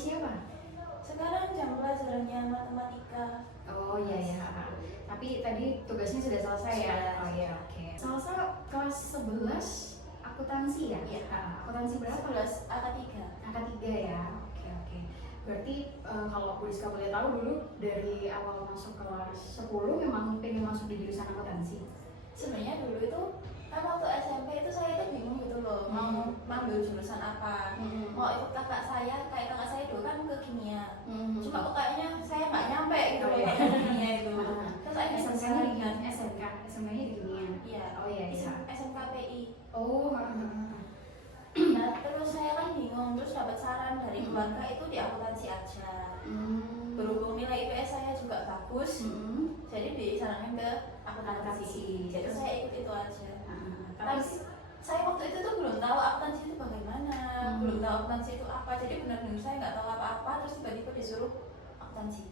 akuntansi apa? Sekarang jam pelajarannya matematika. Oh iya ya. Tapi tadi tugasnya sudah selesai ya? Oh iya, oke. Salsa kelas 11 akuntansi ya? Iya. Akuntansi berapa? 11 angka 3. Angka 3 ya? Oke. Berarti kalau aku Rizka boleh tahu dulu dari awal masuk kelas 10 memang pengen masuk di jurusan akuntansi? Sebenarnya dulu itu kan waktu SMP itu saya itu bingung gitu loh, mau ngambil jurusan apa. Mau ikut kakak saya, kayak kakak saya dulu kan ke kimia. Cuma kok kayaknya saya nggak nyampe gitu loh ke kimia itu. Terus akhirnya SMK-nya di SMK, SMK-nya di kimia. Iya. Oh iya. SMKPI. Oh. Nah terus saya kan bingung, terus dapat saran dari keluarga itu di akuntansi aja. Berhubung nilai IPS saya juga bagus, jadi disarankan ke akuntansi. Jadi saya ikut itu aja. Tapi saya waktu itu tuh belum tahu akuntansi itu bagaimana, belum tahu akuntansi itu apa. Jadi benar-benar saya nggak tahu apa-apa, terus tiba-tiba disuruh akuntansi.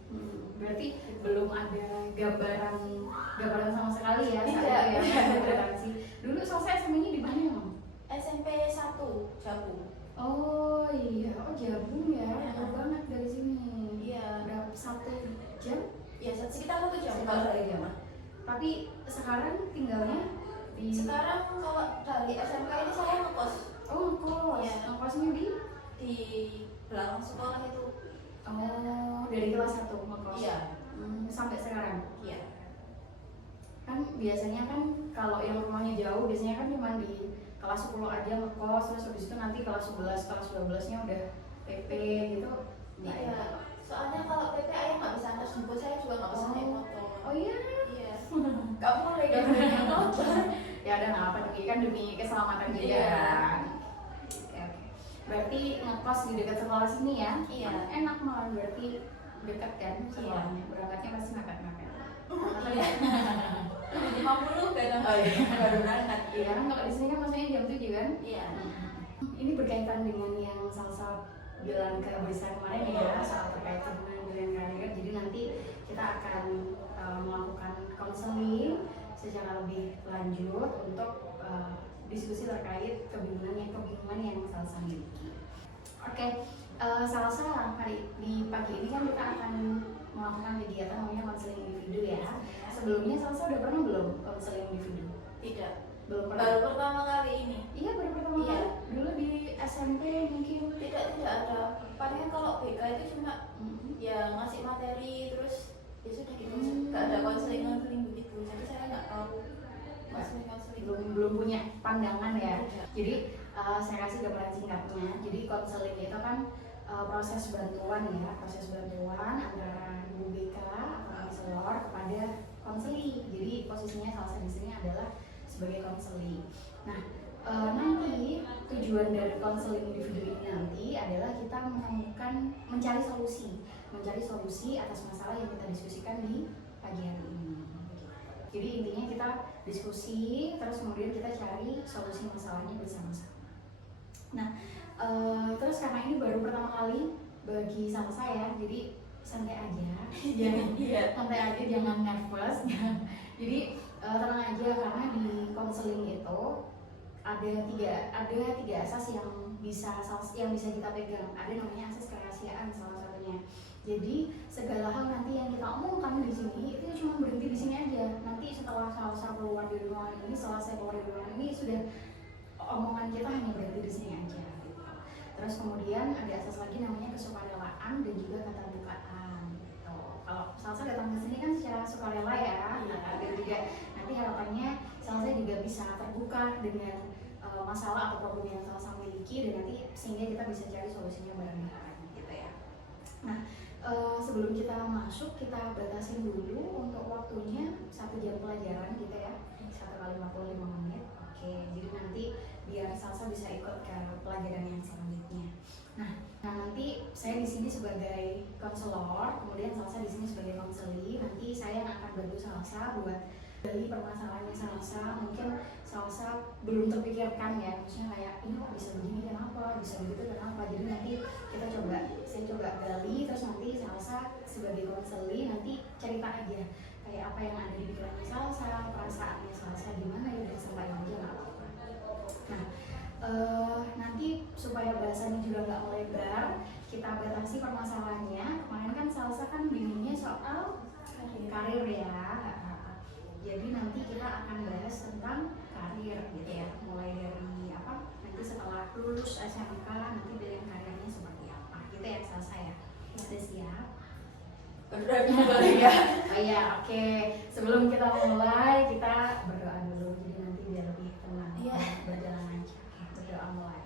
Berarti belum ada gambaran sama sekali ya saat Tidak. itu ya akuntansi. Dulu selesai SMP-nya di mana emang? SMP 1 Jabu. Oh iya, Jabung ya, jauh banget dari sini. Iya. Berapa 1 jam? Ya sekitar 1 jam Sekitar kalau 1 dari jam. rumah. Tapi sekarang tinggalnya di Sekarang kalau dari SMK ini saya ngekos. Oh, ngekos. Iya. Ngekosnya Di belakang sekolah itu. Oh, dari kelas 1 ngekos. Iya. Sampai sekarang. Iya. Kan biasanya kan kalau yang rumahnya jauh biasanya kan cuma di kelas 10 aja ngekos, terus habis itu nanti kelas 11, kelas 12-nya udah PP gitu. Iya. Soalnya kalau PP ayah nggak bisa antar jemput, saya juga nggak bisa naik motor. Oh iya. Iya. Nggak boleh naik motor. Ya ada nggak apa demi keselamatan juga. Iya. Oke. Berarti ngekos di dekat sekolah sini ya? Iya. Enak malah berarti dekat kan sekolahnya. Iya. Berangkatnya pasti mepet-mepet. Iya. 50 kadang. Oh iya. Baru berangkat. Iya kan kalau di sini kan maksudnya jam 7 kan? Iya. Ini berkaitan dengan yang Salsa bilang ke Brisa kemarin ya, soal terkait hubungan dengan karir. Jadi nanti kita akan melakukan konseling secara lebih lanjut untuk diskusi terkait kebingungan yang Salsa miliki. Oke, Salsa di pagi ini kan kita akan melakukan kegiatan namanya konseling individu ya. Sebelumnya Salsa udah pernah belum konseling individu? Tidak. Belum pernah. Baru pertama kali ini. Iya, baru pertama Iya. kali. Dulu di SMP mungkin. Tidak ada. Paling kalau BK itu cuma ya ngasih materi terus ya sudah gitu. Nggak ada konseling begitu. Jadi saya nggak tahu konseling. Belum punya pandangan ya. Tidak. Jadi saya kasih gambaran singkatnya. Jadi konseling itu kan proses bantuan antara guru BK atau konselor kepada konseli. Jadi posisinya Salsa di sini adalah sebagai konseli. Nah, nanti tujuan dari konseling individu ini nanti adalah kita mencari solusi atas masalah yang kita diskusikan di pagi hari ini. Jadi intinya kita diskusi, terus kemudian kita cari solusi masalahnya bersama-sama. Nah, terus karena ini baru pertama kali bagi Salsa ya, jadi santai aja, santai aja, jangan nervous. Jadi tenang aja karena di konseling itu ada tiga asas yang bisa kita pegang. Ada namanya asas kerahasiaan salah satunya. Jadi segala hal nanti yang kita omongkan di sini itu cuma berhenti di sini aja. Nanti setelah Salsa keluar dari ruangan ini, setelah saya keluar dari ruangan ini sudah omongan kita hanya berhenti di sini aja. Gitu. Terus kemudian ada asas lagi namanya kesukarelaan dan juga keterbukaan. Gitu. Kalau Salsa datang ke sini kan secara sukarela ya. Dan juga nanti harapannya Salsa juga bisa terbuka dengan masalah atau problem yang Salsa miliki dan nanti sehingga kita bisa cari solusinya bareng-bareng gitu ya. Nah, sebelum kita masuk kita batasin dulu untuk waktunya 1 jam pelajaran gitu ya, 1 kali 45 menit. Oke, jadi nanti biar Salsa bisa ikut ke pelajaran yang selanjutnya. Nah nanti saya di sini sebagai konselor, kemudian Salsa di sini sebagai konseli. Nanti saya yang akan bantu Salsa buat dari permasalahannya Salsa. Mungkin Salsa belum terpikirkan ya, maksudnya kayak ini kok bisa begini kenapa, bisa begitu kenapa. Jadi nanti saya coba gali, terus nanti Salsa sebagai konseli nanti cerita aja kayak apa yang ada di pikirannya Salsa, perasaannya Salsa gimana ya, udah sampaikan aja nggak apa-apa. Nah nanti supaya bahasanya juga nggak melebar, kita batasi permasalahannya. Kemarin kan Salsa kan bingungnya soal karir ya. Jadi nanti kita akan bahas tentang karir gitu ya. Mulai dari apa? Nanti setelah lulus SMK nanti pilihan karirnya seperti apa. Gitu ya Salsa ya. Sudah siap? Udah mulai ya. Oh iya, oke. Sebelum kita mulai, kita berdoa dulu. Jadi nanti biar lebih tenang. Iya. Berjalan lancar. Berdoa mulai.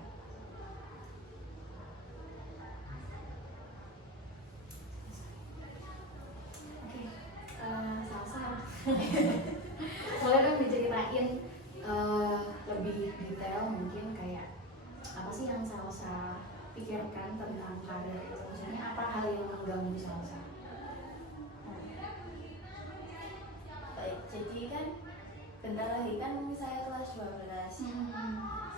Oke, Salsa. Boleh dong diceritain lebih detail mungkin kayak apa sih yang Salsa pikirkan tentang karir itu? Maksudnya apa hal yang mengganggu Salsa? Baik, jadi kan bentar lagi kan saya kelas 12.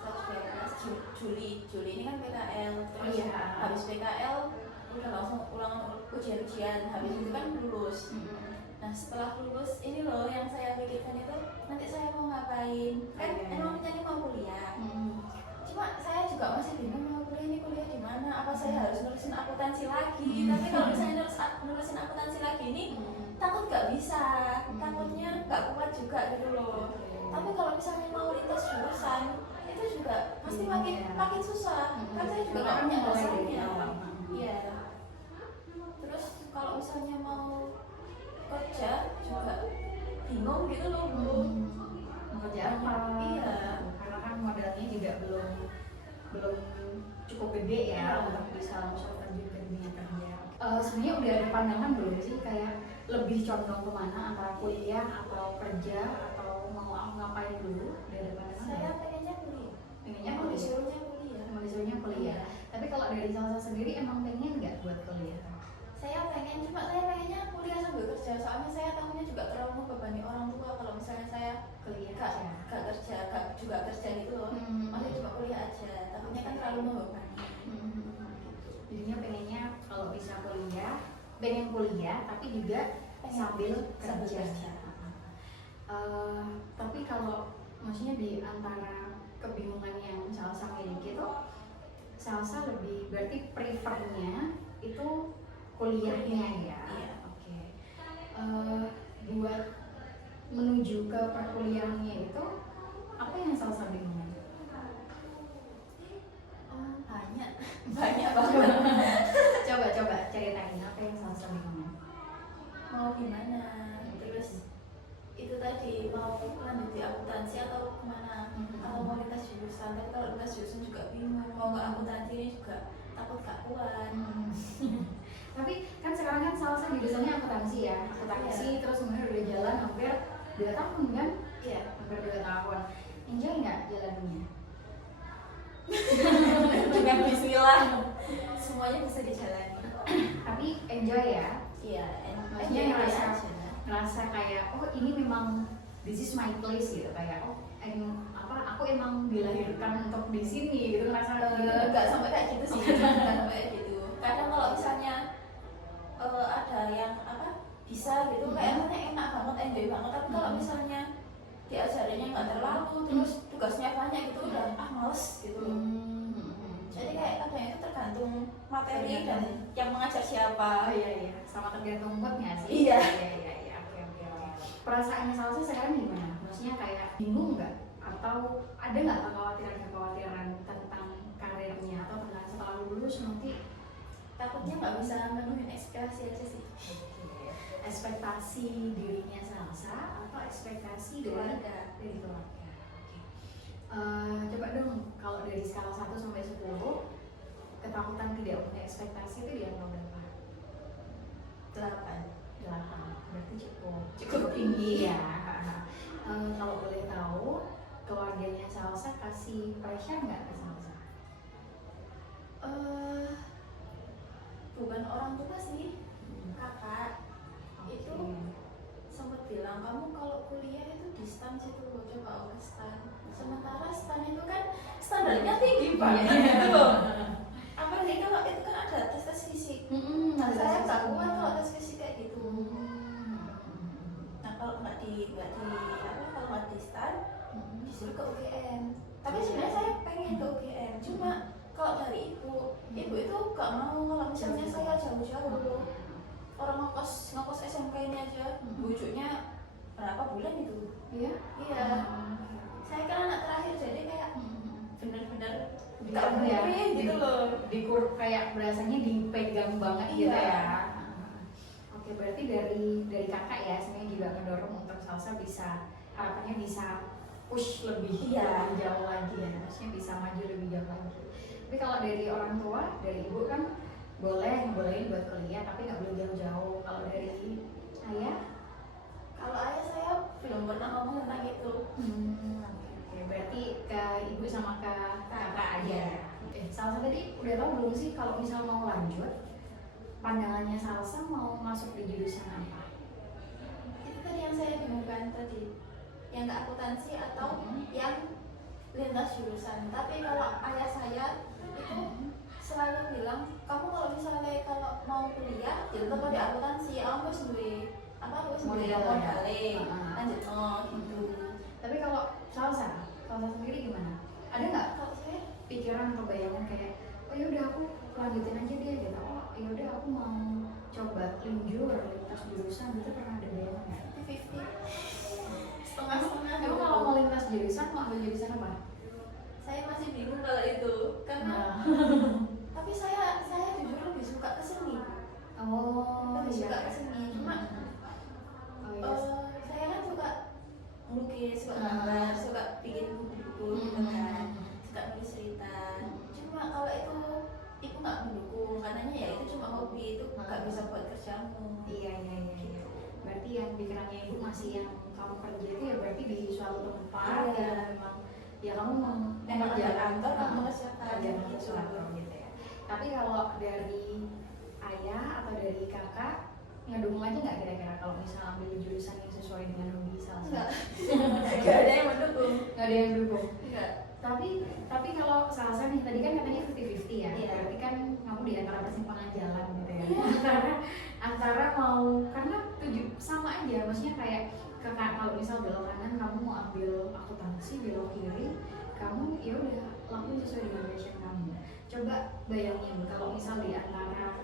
Kelas 12 Juli ini kan PKL. Terus habis PKL udah langsung ulangan ujian, habis itu kan lulus. Nah setelah lulus ini loh yang saya pikirkan itu nanti saya mau ngapain, kan emang rencananya mau kuliah. Cuma saya juga masih bingung mau kuliah di mana, apa saya harus nulisin akuntansi lagi. Tapi kalau misalnya nulisin akuntansi lagi ini takut gak bisa, takutnya gak kuat juga gitu loh. Tapi kalau misalnya mau lintas jurusan itu juga pasti makin susah. Kan saya juga gak punya dasarnya. Iya. Terus kalau misalnya mau kerja juga bingung gitu loh Bu. Mau kerja apa? Iya. Karena kan modalnya juga belum cukup gede ya untuk bisa langsung terjun ke dunia kerja. Sebenarnya udah ada pandangan belum sih kayak lebih condong kemana antara kuliah atau kerja atau mau ngapain dulu? Udah ada pandangan? Saya pengennya kuliah. Emang disuruhnya kuliah. Emang disuruhnya kuliah. Tapi kalau dari Salsa sendiri emang pengen nggak buat kuliah? Saya pengen, cuma saya pengennya kuliah sambil kerja. Soalnya saya tahunya juga terlalu membebani orang tua kalau misalnya saya Kuliah gak kerja, gak juga kerja gitu loh. Masih cuma kuliah aja. Takutnya kan terlalu membebani. Jadinya pengennya kalau bisa pengen kuliah tapi juga sambil kerja. Tapi kalau maksudnya di antara kebingungan yang Salsa miliki itu, Salsa lebih berarti prefernya itu kuliahnya ya. Iya. Oke. Buat menuju ke perkuliahannya itu apa yang Salsa bingungkan? Banyak banget. Coba ceritain apa yang Salsa bingungkan. Mau gimana? Terus itu tadi mau lanjut di akuntansi atau kemana? Atau mau lintas jurusan? Tapi kalau lintas jurusan juga bingung. Mau ke akuntansi ini juga takut gak kuat. Tapi kan sekarang kan Salsa jurusannya akuntansi ya, akuntansi terus kemudian udah jalan hampir 2 tahun kan? Iya. Hampir 2 tahun. Enjoy nggak jalannya? Dengan bismillah semuanya bisa dijalani. Tapi enjoy ya? Iya. Maksudnya ngerasa kayak oh ini memang this is my place gitu, kayak oh aku emang dilahirkan untuk di sini gitu, ngerasa gitu. Enggak sampai kayak gitu sih. Enggak sampai kayak gitu. Kadang kalau misalnya ada yang bisa gitu kayaknya enak banget, enjoy banget. Tapi kalau misalnya diajarinnya nggak terlalu, terus tugasnya banyak gitu udah males gitu. Jadi kayak kadang itu tergantung materi dan yang mengajar siapa. Iya, sama tergantung moodnya sih. Iya. Oke. Perasaannya Salsa sekarang gimana? Maksudnya kayak bingung nggak? Atau ada nggak kekhawatiran tentang karirnya atau tentang setelah lulus nanti? Takutnya nggak bisa memenuhi ekspektasi aja sih. Ekspektasi dirinya Salsa atau ekspektasi dari keluarga? Coba dong, kalau dari skala 1 sampai 10 ketakutan tidak punya ekspektasi itu di angka berapa? 8. Berarti cukup tinggi ya. Kalau boleh tahu keluarganya Salsa kasih pressure nggak ke Salsa? Bukan orang tua sih, kakak. Itu sempat bilang kamu kalau kuliah itu di STAN situ loh, coba ke STAN. Sementara STAN itu kan standarnya tinggi banget gitu loh. Apalagi kalau itu kan ada tes fisik. Nah saya nggak kuat kalau tes fisik kayak gitu. Nah kalau nggak di STAN disuruh ke UGM. Tapi sebenarnya saya pengen ke UGM, cuma kalau dari ibu ibu itu gak mau kalau misalnya saya jauh-jauh. Orang ngekos SMK ini aja bujuknya berapa bulan itu? Iya. Iya. Saya kan anak terakhir jadi kayak bener-bener Gak ya gitu loh. Kayak berasanya dipegang banget gitu ya. Oke, berarti dari kakak ya sebenarnya juga mendorong untuk Salsa bisa, harapannya bisa push lebih jauh lagi ya, maksudnya bisa maju lebih jauh lagi. Tapi kalau dari orang tua, dari ibu kan bolehin buat kuliah tapi nggak boleh jauh-jauh. Kalau dari ayah? Kalau ayah saya belum pernah ngomong tentang itu. Oke, berarti ke ibu sama ke kakak aja. Salsa tadi udah tahu belum sih kalau misal mau lanjut, pandangannya Salsa mau masuk di jurusan apa? Itu tadi yang saya bingungkan tadi, yang ke akuntansi atau yang lintas jurusan. Tapi kalau ayah saya itu selalu bilang, kamu kalau misalnya kalau mau kuliah jadi tetap di akuntansi, kamu sendiri modal lanjut gitu. Tapi kalau Salsa sendiri gimana? Ada nggak Kalau saya pikiran atau bayangan kayak, oh yaudah aku lanjutin aja deh gitu, oh yaudah aku mau coba lintas jurusan gitu, pernah ada bayangan nggak? 50-50 setengah-setengah. Emang kalau mau lintas jurusan mau ambil jurusan apa? Saya masih bingung kalau itu karena tapi saya jujur lebih suka ke seni. Lebih suka ke seni. Cuma saya kan suka melukis, suka gambar, suka bikin buku gitu kan, suka nulis cerita. Cuma kalau itu ibu nggak mendukung, katanya ya itu cuma hobi, itu nggak bisa buat kerjamu. Iya. Berarti yang pikirannya ibu masih yang kamu kerja itu ya berarti di suatu tempat ya memang ya kamu mengerjakan kantor, kamu mengerjakan sesuatu gitu ya. Tapi kalau dari ayah atau dari kakak ngedukung aja nggak kira-kira kalau misal ambil jurusan yang sesuai dengan hobi Salsa? Nggak ada yang mendukung. Nggak ada yang dukung. Nggak. Tapi kalau Salsa nih tadi kan katanya 50-50 ya. Iya. Berarti kan kamu di antara persimpangan jalan gitu ya. Antara mau karena sama aja, maksudnya kayak kakak kalau misal belok kanan kamu mau ambil akuntansi, belok kiri kamu ya udah lakuin sesuai dengan passion kamu. Coba bayangin kalau misal di antara,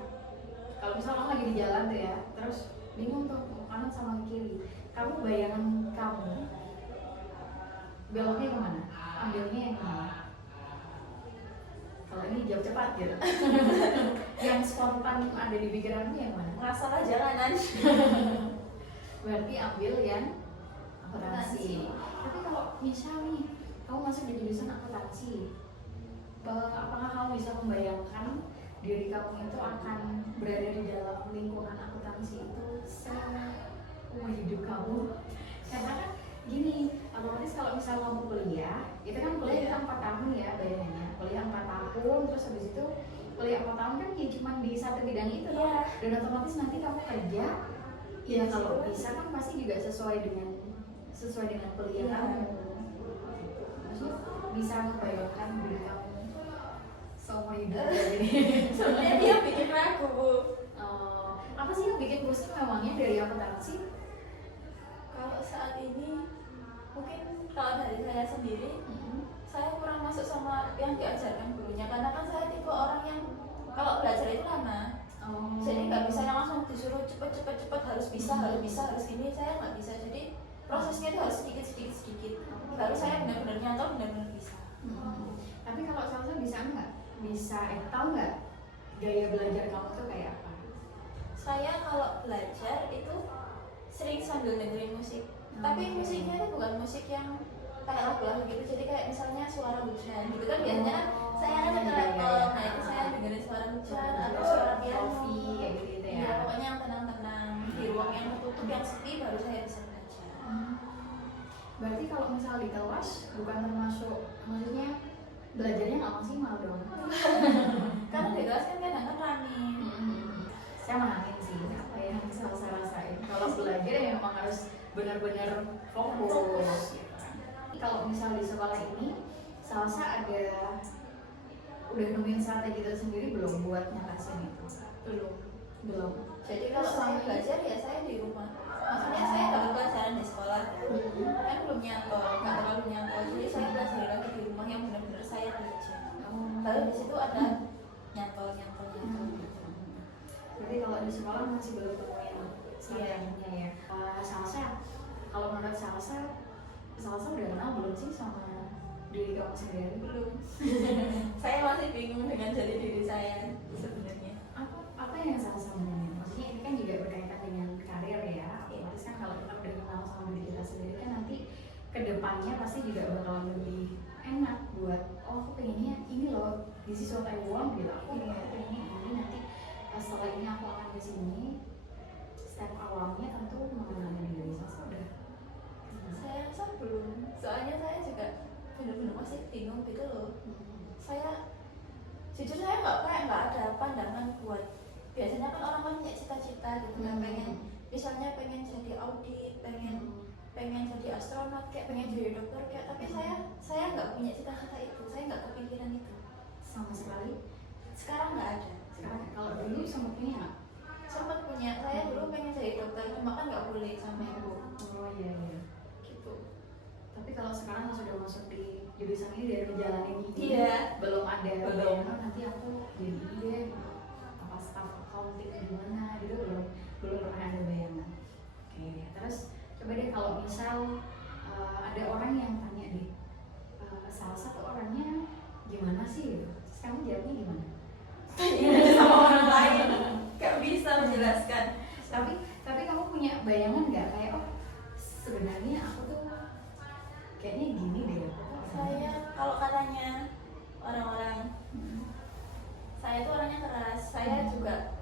kalau misal kamu lagi di jalan tuh ya, terus bingung tuh mau kanan sama kiri, kamu bayangan kamu beloknya kemana? Ambilnya yang mana? Kalau ini jawab cepat gitu. Yang spontan ada di pikiranmu yang mana? Ngasal aja kanan. Berarti ambil yang akuntansi. Tapi kalau misal nih kamu masuk di jurusan akuntansi, apakah kamu bisa membayangkan diri kamu itu akan berada di dalam lingkungan akuntansi itu seumur hidup kamu? Karena kan gini, otomatis kalau misal kamu kuliah, itu kan kuliah kita 4 tahun ya bayangannya, kuliah 4 tahun, terus habis itu kuliah 4 tahun kan ya cuma di satu bidang itu ya. Dan otomatis nanti kamu kerja, ya kalau bisa kan pasti juga sesuai dengan kuliah kamu. Maksudnya bisa membayangkan diri kamu seumur hidup ini. Sebenarnya dia bikin ragu, Bu. Apa sih yang bikin pusing memangnya dari akuntansi? Kalau saat ini mungkin kalau dari saya sendiri, saya kurang masuk sama yang diajarkan gurunya karena kan saya tipe orang yang kalau belajar itu lama. Jadi nggak bisa yang langsung disuruh cepet harus bisa gini, saya nggak bisa. Jadi prosesnya itu harus sedikit baru saya benar-benar nyantol, benar-benar bisa. Tapi kalau Salsa bisa tahu nggak gaya belajar kamu tuh kayak apa? Saya kalau belajar itu sering sambil dengerin musik, tapi musiknya itu bukan musik yang kayak lagu-lagu gitu. Jadi kayak misalnya suara hujan gitu kan biasanya saya kan nyetel laptop, nah itu saya dengerin suara hujan atau suara piano kayak gitu ya. Iya, pokoknya yang tenang-tenang di ruang yang tertutup yang sepi baru saya bisa belajar. Berarti kalau misal di kelas bukan termasuk, maksudnya belajarnya nggak maksimal dong? Karena di kelas kan kadang-kadang rame. Saya memahami sih apa yang Salsa rasain. Kalau belajar ya memang harus benar-benar fokus. Kalau misal di sekolah ini, Salsa udah nemuin strategi tersendiri belum buat nyatasin itu? Belum. Jadi kalau saya belajar ya saya di rumah. Maksudnya saya kalau pelajaran di sekolah kan belum nyantol, nggak terlalu nyantol. Jadi saya belajar lagi di rumah yang benar-benar saya belajar. Lalu di situ ada nyantol gitu. Jadi kalau di sekolah masih belum temuin standarnya ya. Salsa, kalau menurut Salsa udah kenal belum sih sama diri kamu sendiri? Belum. Saya masih bingung dengan jati diri saya sebenarnya. Apa yang Salsa menanya? Maksudnya ini kan juga berkaitan dengan karir ya. Otomatis kan kalau kita udah kenal sama diri kita sendiri kan nanti kedepannya pasti juga bakalan lebih enak buat aku pengennya ini loh, this is what I want gitu. Aku pengennya ini, nanti setelah ini aku akan ke sini. Step awalnya tentu mengenalkan diri. Salsa udah. Saya rasa belum. Soalnya saya juga benar-benar masih bingung gitu loh. Saya jujur saya nggak ada pandangan buat, biasanya kan orang kan punya cita-cita gitu kan, pengen jadi audit, pengen jadi astronot, kayak pengen jadi dokter kayak, tapi saya nggak punya cita-cita itu, saya nggak kepikiran itu Sama sekali. sekarang nggak ada. Sekarang kalau dulu sempat punya nggak? Sempat punya, saya dulu pengen jadi dokter cuma kan nggak boleh sama ibu Oh iya. gitu. Tapi kalau sekarang sudah masuk di jurusan ini dari menjalani ini, Iya. belum ada Belum. bayangan nanti aku jadi ini deh, apa staff accounting gimana gitu, belum pernah ada bayangan. Oke, terus coba deh kalau misal ada orang yang tanya deh, Salsa tuh orangnya gimana sih gitu. Terus kamu jawabnya gimana? Sama orang lain nggak bisa menjelaskan. Tapi kamu punya bayangan nggak kayak oh sebenarnya aku tuh kayaknya gini deh. Saya kalau katanya orang-orang, saya tuh orangnya keras, saya juga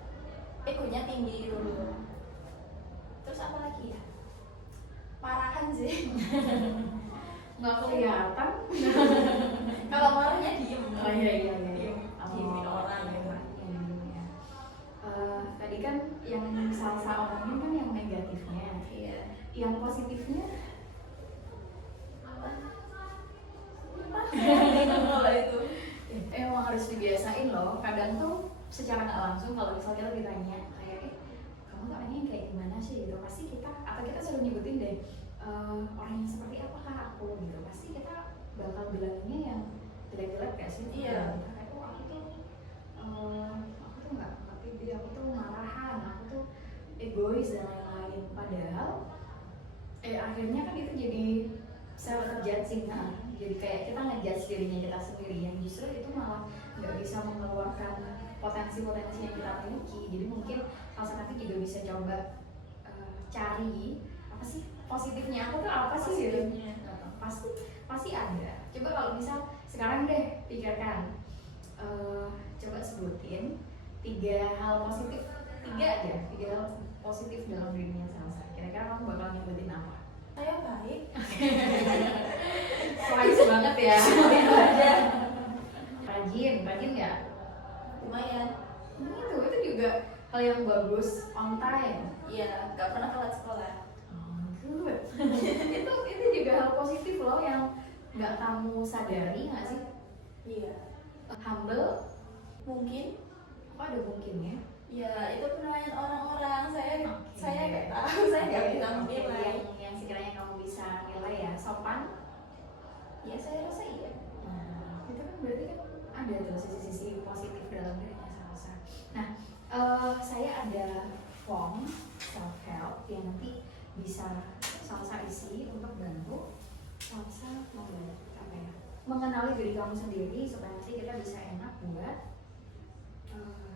egonya tinggi dulu. Terus apa lagi ya? Marahan sih. Nggak kelihatan. Kalau marahnya diem. Oh iya. Diemin orang gitu. Ya. Tadi kan yang Salsa omongin kan yang negatifnya. Iya. Yang positifnya Kalau itu emang harus dibiasain loh. Kadang tuh secara nggak langsung kalau misalnya kita ditanya kayak kamu tuh orangnya kayak gimana sih gitu, pasti kita selalu nyebutin deh orang yang seperti apakah aku gitu, pasti kita bakal bilangnya yang jelek-jelek gak sih? Iya. Kayak aku tuh nggak pede, aku tuh marahan, aku tuh egois dan lain-lain. Padahal akhirnya kan itu jadi self judging kan, jadi kayak kita ngejudge dirinya kita sendiri yang justru itu malah nggak bisa mengeluarkan potensi-potensi yang kita miliki. Jadi mungkin salah satu juga bisa coba cari apa sih positifnya aku tuh apa sih gitu. Pasti ada. Coba kalau misal sekarang deh pikirkan, coba sebutin 3 hal positif, 3 hal positif dalam dirinya Salsa. Kira-kira kamu bakal nyebutin apa? saya baik. Wise banget ya. Itu aja. Rajin nggak? Lumayan. Itu juga hal yang bagus, on time. Iya, nggak pernah telat sekolah. Good. itu juga hal positif loh yang nggak kamu sadari nggak sih? Iya. Humble, Mungkin. kok ada mungkin ya? Ya, itu penilaian orang-orang. Saya nggak tahu, saya nggak bisa menilai. Yang sekiranya kamu bisa nilai ya, sopan. Ya, saya rasa iya. Nah, itu kan berarti kan ada tuh sisi-sisi positif dalam dirinya Salsa. Nah, saya ada form self help yang nanti bisa Salsa isi untuk bantu Salsa mengenali diri kamu sendiri supaya nanti kita bisa enak buat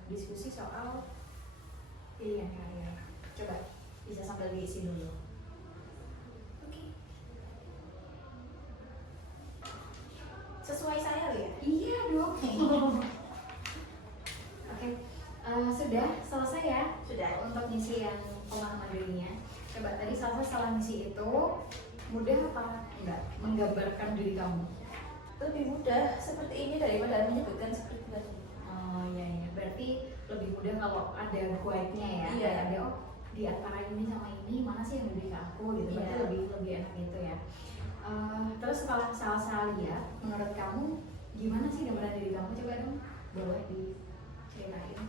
diskusi soal pilihan karir. Coba bisa sambil diisi dulu. Oke. Sesuai saya loh ya? Iya dong. Oke, sudah selesai ya? Sudah. Untuk ngisi yang pemahaman dirinya. Coba tadi Salsa setelah ngisi itu mudah apa enggak menggambarkan diri kamu? Lebih mudah seperti ini daripada menyebutkan seperti tadi. Oh iya, berarti lebih mudah kalau ada white-nya ya. Iya. Kayak ada di antara ini sama ini mana sih yang lebih ke aku gitu. Berarti Iya. lebih enak gitu ya. Terus kalau Salsa lihat, menurut kamu gimana sih gambaran diri kamu? Coba dong, boleh diceritain.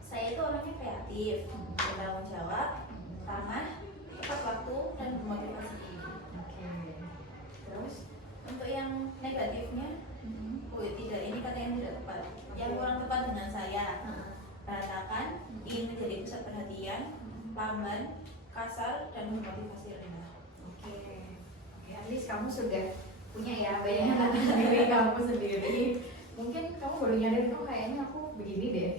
Saya itu orangnya kreatif, bertanggung jawab, ramah, tepat waktu, dan bermotivasi tinggi. Oke. Terus? Untuk yang negatifnya, oh tidak, ini kata yang tidak tepat. Yang kurang tepat dengan lamban, kasar, dan bermotivasi rendah. Oke, at least kamu sudah punya ya bayangan tentang diri kamu sendiri. Mungkin kamu baru nyadar kok kayaknya aku begini deh.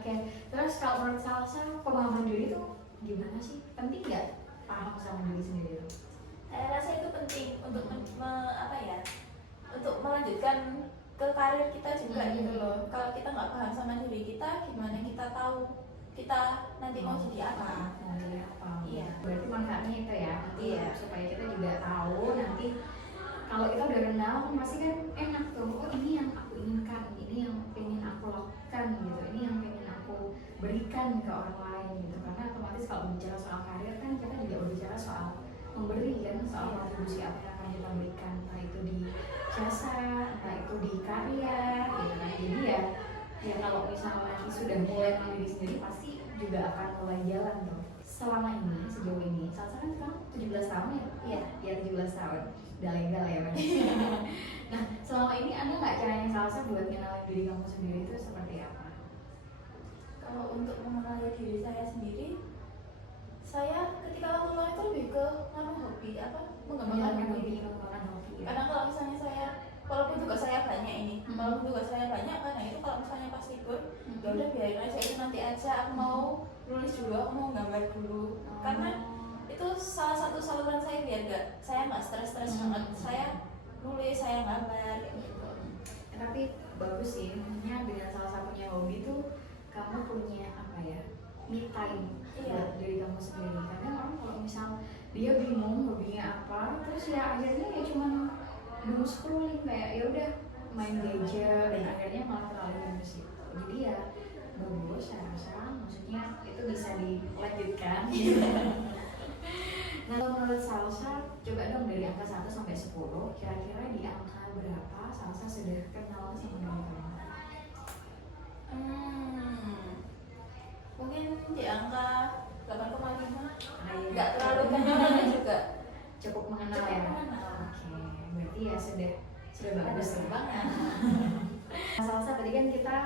Oke, terus kalau menurut Salsa pemahaman diri itu gimana sih? Penting nggak paham sama diri sendiri itu? Saya rasa itu penting untuk untuk melanjutkan ke karir kita juga gitu loh. Kalau kita nggak paham sama diri kita, gimana kita tahu kita nanti mau jadi apa? Mau jadi apa? Iya. Berarti manfaatnya itu ya, nanti Iya. supaya kita juga tahu nanti kalau kita udah kenal kan pasti kan enak tuh. Oh ini yang aku inginkan, ini yang pengen aku lakukan gitu, ini yang pengen aku berikan ke orang lain gitu. Karena otomatis kalau berbicara soal karir kan kita juga berbicara soal memberi kan, soal kontribusi apa yang akan kita berikan, entah itu di jasa, entah itu di karya gitu kan. Jadi ya kalau misalnya nanti sudah mulai mandiri sendiri pasti juga akan mulai jalan tuh. Selama ini, sejauh ini, Salsa kan sekarang 17 tahun ya? Iya. Ya 17 tahun, udah legal ya Bang. Nah selama ini ada nggak caranya Salsa buat kenalin diri kamu sendiri itu seperti apa? Kalau untuk mengenali diri saya sendiri, saya ketika waktu luang itu lebih ke hobi mengembangkan hobi. Mengembangkan hobi ya? Karena kalau misalnya saya, walaupun tugas saya banyak ini, walaupun tugas saya banyak, karena itu kalau misalnya pas libur, ya udah biarin aja, itu nanti aja. Aku mau nulis dulu, aku mau gambar dulu, karena itu salah satu saluran saya biar saya nggak stres banget. Saya nulis, saya gambar gitu. Tapi bagus sih, maksudnya dengan salah satunya hobi itu kamu punya apa ya, me time buat diri kamu sendiri. Karena orang kalau misal dia bingung hobinya apa, terus ya akhirnya ya cuman doom scrolling, kayak ya udah main gadget dan akhirnya malah terlalu emosi. Jadi ya bagus saya rasa, maksudnya itu bisa dilanjutkan. Nah kalau menurut Salsa, coba dong dari angka 1 sampai 10, kira-kira di angka berapa Salsa sudah kenal sama diri kamu? Mungkin di angka 8,5. Nggak Nggak terlalu kenal juga. cukup mengenal Cukup ya? mengenal. Oke, berarti ya sudah bagus ya. banget. Salsa tadi kan kita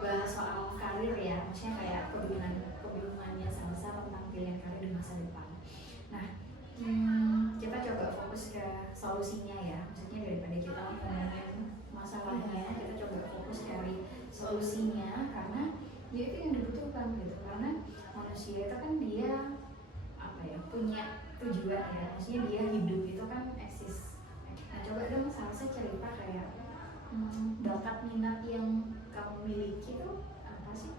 bahas soal karir ya, maksudnya kayak kebingungannya Salsa tentang pilihan karir di masa depan. Nah, kita coba fokus ke solusinya ya, maksudnya daripada kita ngomongin masalahnya, kita coba fokus cari solusinya, karena ya itu yang dibutuhkan gitu. Karena manusia itu kan dia apa ya, punya tujuan ya, maksudnya dia hidup itu kan eksis. Nah coba dong Salsa cerita kayak bakat minat yang kamu miliki itu apa sih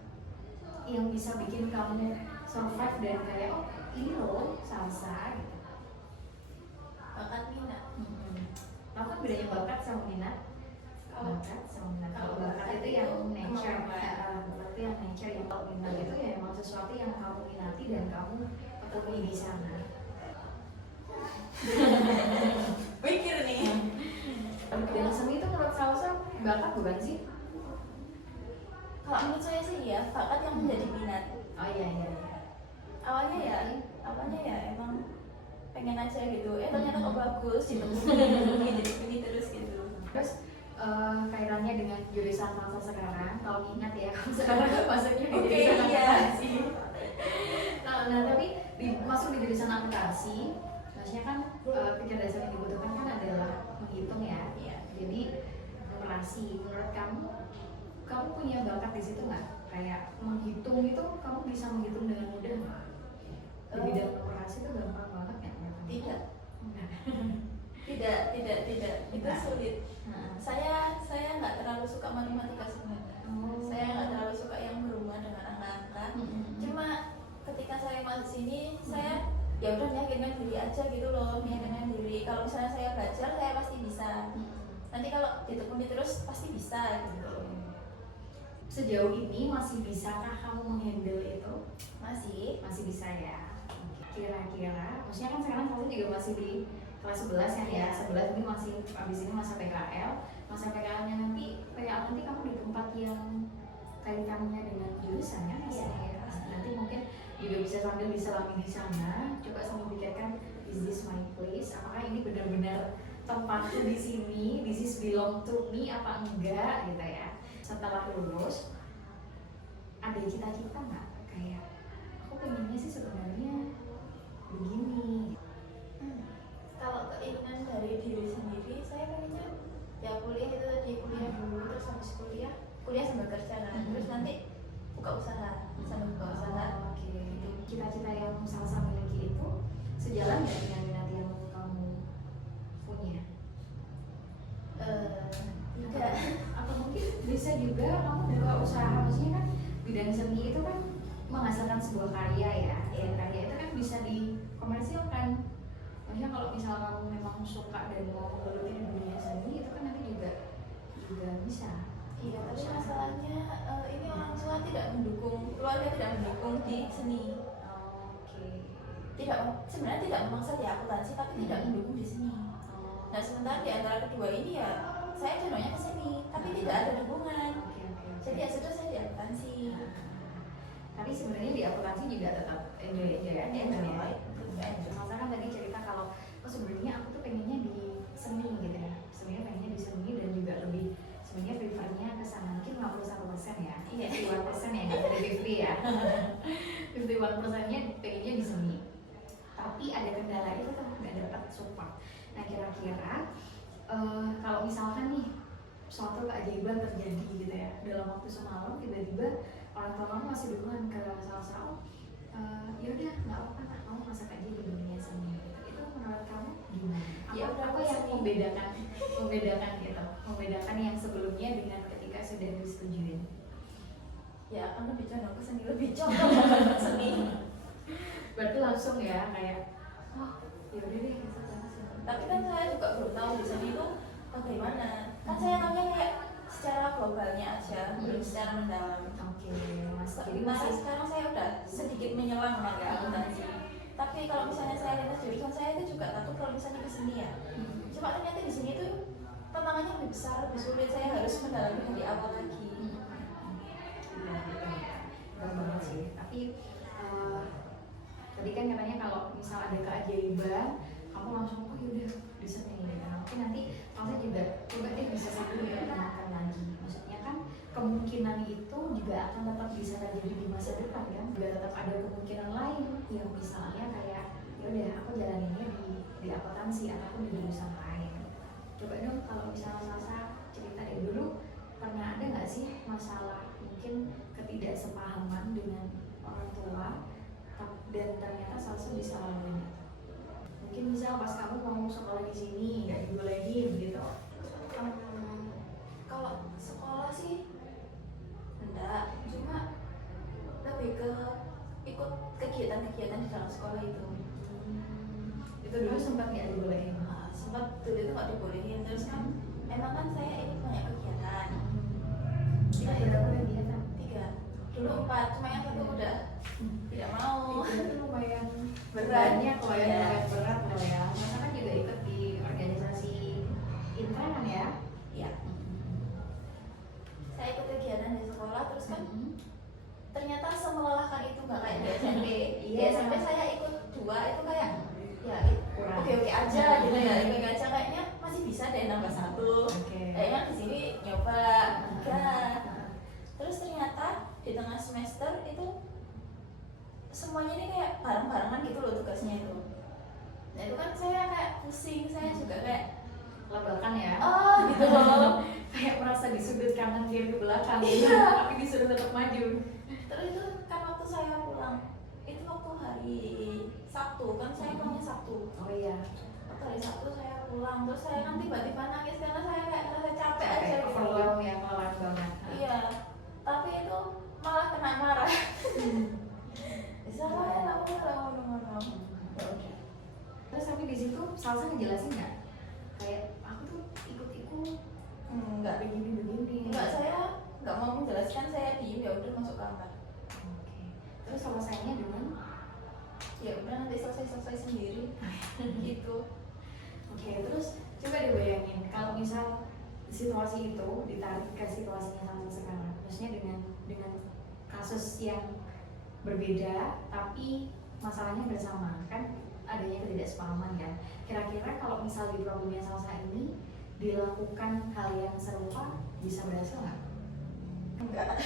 yang bisa bikin kamu survive dan kayak oh ini loh Salsa gitu. Bakat minat. Tahu kan bedanya bakat sama minat? Bakat sama minat. Kalau bakat itu yang nature, bakat itu yang nature, yang kalau minat itu ya emang sesuatu yang kamu minati dan kamu ketemu di sana. Pikir nih. Dan seni itu menurut Salsa bakat bukan sih? Kalau menurut saya sih ya, bakat yang menjadi minat. Oh iya. Awalnya ya emang pengen aja gitu. Ternyata kok bagus gitu. Jadi terus gitu. Terus kaitannya dengan jurusan Salsa sekarang, kalau ingat ya, kamu sekarang masuknya di jurusan akuntansi. Nah tapi masuk di jurusan akuntansi, maksudnya kan kecerdasan yang dibutuhkan kan adalah menghitung ya. Jadi numerasi. Menurut kamu punya bakat di situ nggak? Kayak menghitung itu, kamu bisa menghitung dengan mudah nggak? Di bidang numerasi itu gampang banget ya? Tidak. Itu sulit. Saya nggak terlalu suka matematika sebenarnya. Saya nggak terlalu suka yang berhubungan dengan angka-angka. Cuma ketika saya masuk sini, saya ya udah meyakinkan diri aja gitu loh, meyakinkan diri. Kalau misalnya saya belajar, saya pasti bisa. Nanti kalau ditekuni terus pasti bisa gitu. Sejauh ini masih bisakah kamu menghandle itu? Masih Bisa ya. Kira-kira, maksudnya kan sekarang kamu juga masih di kelas 11 kan ya, 11 ini masih abis ini masa PKL. Masa PKL-nya nanti kamu di tempat yang kaitannya dengan jurusan ya, nanti mungkin juga bisa sambil diselami di sana. Coba sambil pikirkan, is this my place? Apakah ini benar-benar tempatku di sini? This is belong to me apa enggak gitu ya? Setelah lulus, ada cita-cita nggak? Kayak aku pengennya sih sebenarnya begini. Kalau keinginan dari diri sendiri, saya pengennya ya kuliah itu tadi, kuliah dulu, terus habis kuliah sambil kerja kan, terus nanti buka usaha sambil buka usaha. Oke. Cita-cita yang Salsa miliki itu sejalan nggak dengan minat yang kamu punya? Tidak. Atau mungkin bisa juga kamu buka usaha, maksudnya kan bidang seni itu kan menghasilkan sebuah karya ya, dan karya itu kan bisa dikomersilkan. Maksudnya kalau misalnya kamu memang suka dan mau menggeluti di dunia seni itu kan nanti juga bisa. Iya, tapi masalahnya ini orang tua tidak mendukung, keluarga tidak mendukung di seni. Oke. Sebenarnya tidak memaksa di akuntansi, tapi tidak mendukung di seni. Nah sementara di antara kedua ini ya saya condongnya ke seni, tapi tidak ada dukungan. Oke. Jadi ya sudah saya di akuntansi. Tapi sebenarnya di akuntansi juga tetap enjoy ya. Salsa kan tadi cerita kalau sebenarnya aku tuh pengennya di seni gitu ya. Sebenarnya pengennya di seni dan juga lebih sebenarnya prefernya ke sana, mungkin 51% ya. Iya. 51% ya, nggak ada 50 ya. 51%-nya pengennya di seni. Tapi ada kendala itu kan nggak dapat support. Nah kira-kira kalau misalkan nih suatu keajaiban terjadi gitu ya dalam waktu semalam, tiba-tiba orang tua kamu masih dukungan ke Salsa, ya udah nggak apa-apa nak, kamu masak aja di dunia seni gitu. Itu menurut kamu gimana? Ya udah, Apa yang membedakan yang sebelumnya dengan ketika sudah disetujui? Ya akan lebih condong ke seni, lebih condong ke seni. Berarti langsung ya kayak ya udah deh gitu. Tapi kan saya juga belum tahu di sini itu bagaimana. Kan saya tahunya kayak secara globalnya aja, belum secara mendalam. Oke, Mas. Jadi Nah, masih sekarang saya udah sedikit menyelam lah ke akuntansi. Tapi kalau misalnya saya lintas jurusan, saya itu juga takut kalau misalnya ke sini ya. Cuma ternyata di sini tuh tantangannya lebih besar, lebih sulit. Saya harus mendalami dari awal lagi. Betul banget sih. Tapi tadi kan katanya kalau misal ada keajaiban, kamu langsung yaudah di seni gitu. Mungkin nanti Salsa juga coba deh bisa sambil diperkenalkan lagi. Maksudnya kan kemungkinan itu juga akan tetap bisa terjadi di masa depan kan. Juga tetap ada kemungkinan lain yang misalnya kayak yaudah aku jalaninnya di akuntansi ataupun di jurusan lain. Coba dong kalau misalnya Salsa cerita dari dulu, pernah ada nggak sih masalah mungkin ketidaksepahaman dengan orang tua dan ternyata Salsa bisa laluin itu? Mungkin misal pas kamu mau sekolah di sini nggak dibolehin gitu. Kalau sekolah sih enggak, cuma lebih ke ikut kegiatan-kegiatan di dalam sekolah itu. Itu dulu sempat nggak dibolehin? Sempat dulu itu nggak dibolehin, terus kan emang kan saya ikut banyak kegiatan. Berapa kegiatan? 3, dulu 4, cuma yang satu udah tidak mau. Itu lumayan Beratnya kok ya, lumayan berat loh ya. Masa kan juga ikut di organisasi intranan ya? Iya. Saya ikut kegiatan di sekolah, terus kan ternyata semelelahkan itu nggak kayak di SMP. Di SMP saya ikut 2 itu kayak ya oke aja gitu ya, oke aja kayaknya masih bisa deh nambah 1. Kayaknya di sini nyoba 3. Terus ternyata di tengah semester itu semuanya ini kayak bareng-barengan gitu loh tugasnya itu. Nah itu kan saya kayak pusing, saya juga kayak lebakan ya? gitu loh. Kayak merasa disudut kanan kiri ke belakang gitu, Iya. tapi disuruh tetap maju. Terus itu kan waktu saya pulang, itu waktu hari Sabtu, kan saya pulangnya Sabtu. Oh iya. Waktu hari Sabtu saya pulang, terus saya kan tiba-tiba nangis karena saya kayak merasa capek aja gitu. Overwhelm ya, kelelahan banget. Iya, tapi itu malah kena marah. Bisa lah ya, aku nggak ngomong-ngomong. Ya udah. Terus tapi di situ Salsa ngejelasin nggak? Kayak aku tuh ikut-ikut Enggak begini. Enggak, saya nggak mau menjelaskan, saya diem ya udah masuk kamar. Oke. Terus selesainya dengan Ya udah nanti selesai sendiri. Gitu. Oke, terus coba dibayangin kalau misal situasi itu ditarik ke situasinya Salsa sekarang, maksudnya dengan kasus yang berbeda tapi masalahnya bersama, kan adanya ketidaksepahaman ya. Kira-kira kalau misal di problemnya Salsa ini dilakukan hal yang serupa bisa berhasil nggak? Enggak akan.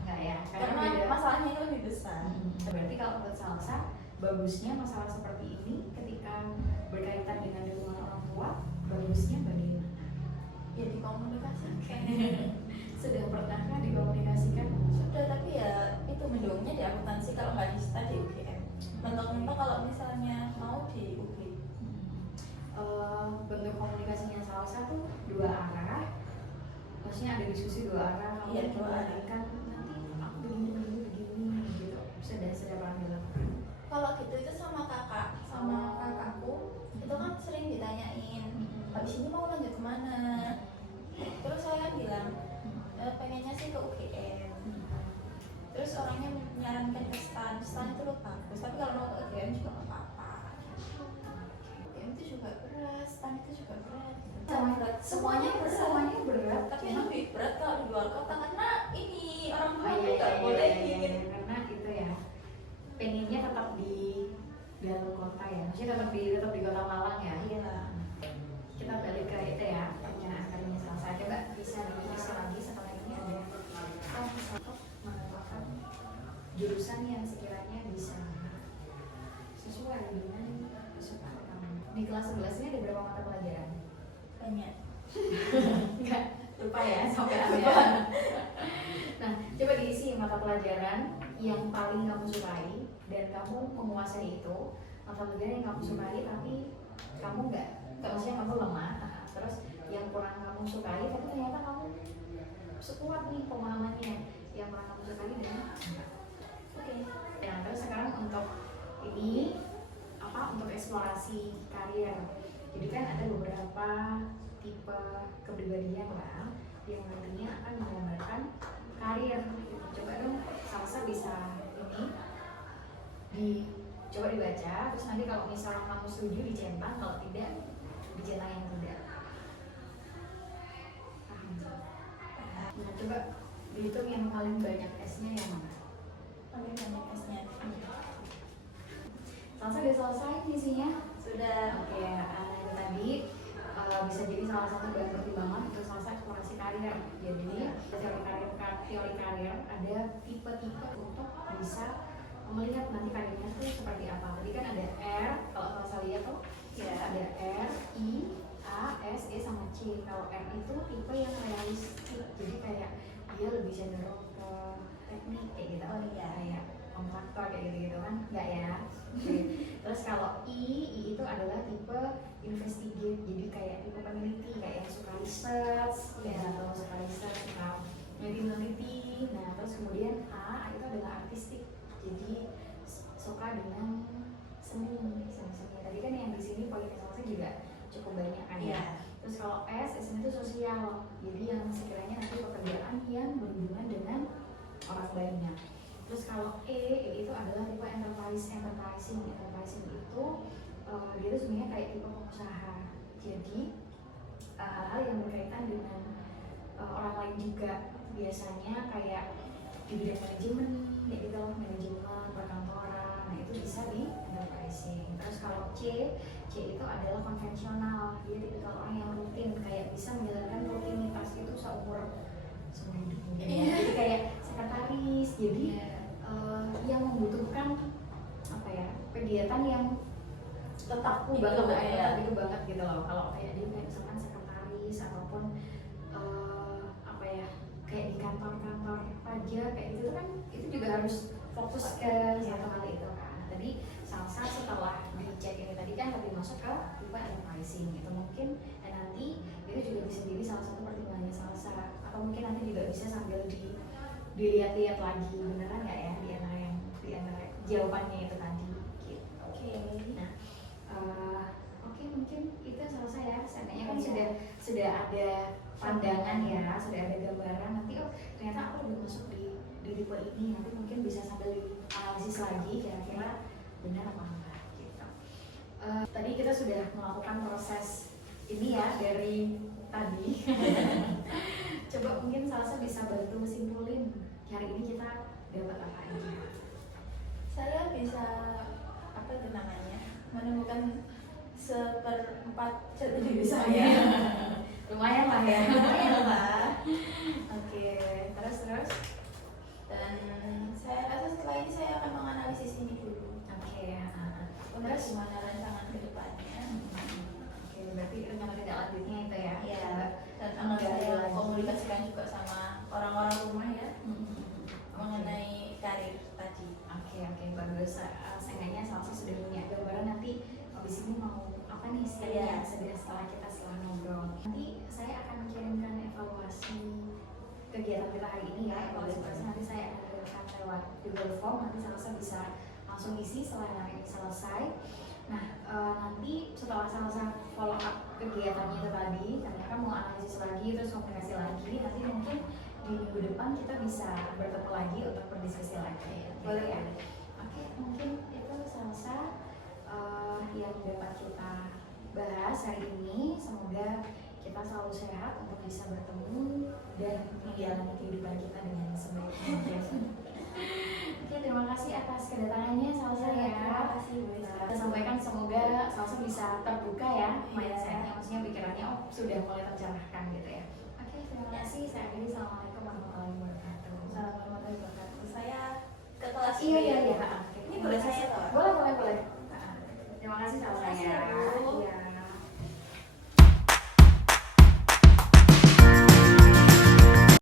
Enggak ya, Karena beda. masalahnya masalahnya lebih besar. Berarti kalau buat salsa, bagusnya masalah seperti ini ketika berkaitan dengan dukungan orang tua, bagusnya bagaimana? Ya dikomunikasikan. Sudah pernahkah dikomunikasikan? Sudah, tapi ya itu mendungnya di akuntansi, kalau nggak di STA di UGM. Mentok-mentok kalau misalnya mau di UGM. Bentuk komunikasinya salah satu dua arah, maksudnya ada diskusi dua arah. Kamu Iya, dua arah. kan nanti aku begini gitu. Sudah pernah dilakukan. Kalau gitu itu sama kakakku itu kan sering ditanyain habis ini mau lanjut kemana, terus saya kan bilang pengennya sih ke UGM. Terus orangnya menyarankan ke STAN itu loh bagus, tapi kalau mau ke UGM juga nggak apa-apa. UGM itu juga berat, STAN itu juga berat. Semuanya berat. Tapi yang lebih berat kalau di luar kota karena ini orang tua Iya, nggak iya, bolehin. karena itu ya pengennya tetap di dalam kota ya, maksudnya tetap di kota Malang ya. Iya. Kita balik ke itu ya, pertanyaan kalinya Salsa. Coba bisa diisi lagi setelah ini ada menentukan jurusan yang sekiranya bisa sesuai dengan kesukaan kamu. Di kelas 11 ini ada berapa mata pelajaran? Banyak. Enggak, lupa ya sampai ada. Nah, coba diisi mata pelajaran yang paling kamu sukai dan kamu menguasai itu. Mata pelajaran yang kamu sukai tapi kamu enggak maksudnya kamu lemah. Nah, terus yang kurang kamu sukai tapi ternyata kamu sekuat nih pemahamannya. Yang kurang kamu sukai dan enggak. Oke. Nah, terus sekarang untuk ini untuk eksplorasi karir. Jadi kan ada beberapa tipe kepribadian lah yang nantinya akan menggambarkan karir. Coba dong Salsa bisa coba dibaca, terus nanti kalau misalnya kamu setuju dicentang, kalau tidak dicentang yang tidak. Paham? Nah, coba dihitung yang paling banyak S-nya yang mana? Paling banyak S-nya. Salsa udah selesai misinya? Sudah. Oke, itu tadi bisa jadi salah satu bahan pertimbangan untuk Salsa eksplorasi karir. Jadi teori karir ada tipe-tipe untuk bisa melihat nanti karirnya tuh seperti apa. Tadi kan ada R, kalau Salsa lihat tuh ya, ada R, I, A, S, E sama C. Kalau R itu tipe yang realistik, jadi kayak dia lebih cenderung ke teknik kayak gitu. Oh iya, kayak kontraktor kayak gitu kan? Enggak ya? Terus kalau I itu adalah tipe investigate, jadi kayak tipe peneliti, kayak yang suka research, ya atau suka research, suka meneliti. Nah, terus kemudian A itu adalah artistik, jadi suka dengan seni. Tadi kan yang di sini politisasi juga cukup banyak kan ya. Terus kalau S itu sosial, jadi yang sekiranya nanti pekerjaan yang berhubungan dengan orang banyak. Terus kalau E itu adalah tipe enterprising itu dia itu sebenarnya kayak tipe pengusaha. Jadi hal-hal yang berkaitan dengan orang lain juga, biasanya kayak di bidang manajemen, kayak gitu loh, manajemen perkantoran. Nah itu bisa di enterprising. Terus kalau C itu adalah konvensional, dia tipikal orang yang rutin, kayak bisa menjalankan rutinitas itu seumur hidup. Jadi kayak sekretaris, jadi yang membutuhkan apa ya, kegiatan yang tetap itu banget gitu loh. Kalau kayak dia kayak misalkan sekretaris ataupun apa ya, kayak di kantor-kantor pajak kayak gitu kan, itu juga harus fokus ke satu hal itu kan. Tadi Salsa setelah dicek ini tadi kan lebih masuk ke tipe enterprising itu mungkin, dan nanti itu juga bisa jadi salah satu pertimbangannya Salsa, atau mungkin nanti juga bisa sambil dilihat-lihat lagi beneran nggak ya di antara jawabannya itu tadi gitu. Oke. Nah oke, mungkin itu selesai ya. Seandainya kan sudah ada pandangan ya, sudah ada gambaran nanti ternyata aku lebih masuk di tipe ini, nanti mungkin bisa sambil dianalisis lagi kira-kira benar apa enggak gitu. Tadi kita sudah melakukan proses ini ya dari tadi. Coba mungkin Salsa bisa bantu simpulin hari ini kita dapat apa aja. Saya bisa apa itu namanya, menemukan 1/4 jati diri saya. Lumayan lah ya. Lumayan lah. Oke, terus Dan saya rasa habis ini mau apa nih istilahnya setelah ngobrol. Nanti saya akan kirimkan evaluasi kegiatan kita hari ini ya. Evaluasi nanti saya akan kirimkan lewat Google Form, nanti Salsa bisa langsung isi setelah ini selesai. Nah, nanti setelah Salsa follow up kegiatannya itu tadi, ternyata mau analisis lagi, terus komunikasi lagi, nanti mungkin di minggu depan kita bisa bertemu lagi untuk berdiskusi lagi. Boleh ya? Oke, mungkin itu Salsa yang dapat kita bahas hari ini. Semoga kita selalu sehat untuk bisa bertemu dan menjalani kehidupan kita dengan sebaik mungkin. Oke, terima kasih atas kedatangannya Salsa ya. Terima kasih Bu. Kita sampaikan semoga Salsa bisa terbuka ya mindsetnya, maksudnya pikirannya sudah mulai tercerahkan gitu ya. Oke, terima kasih.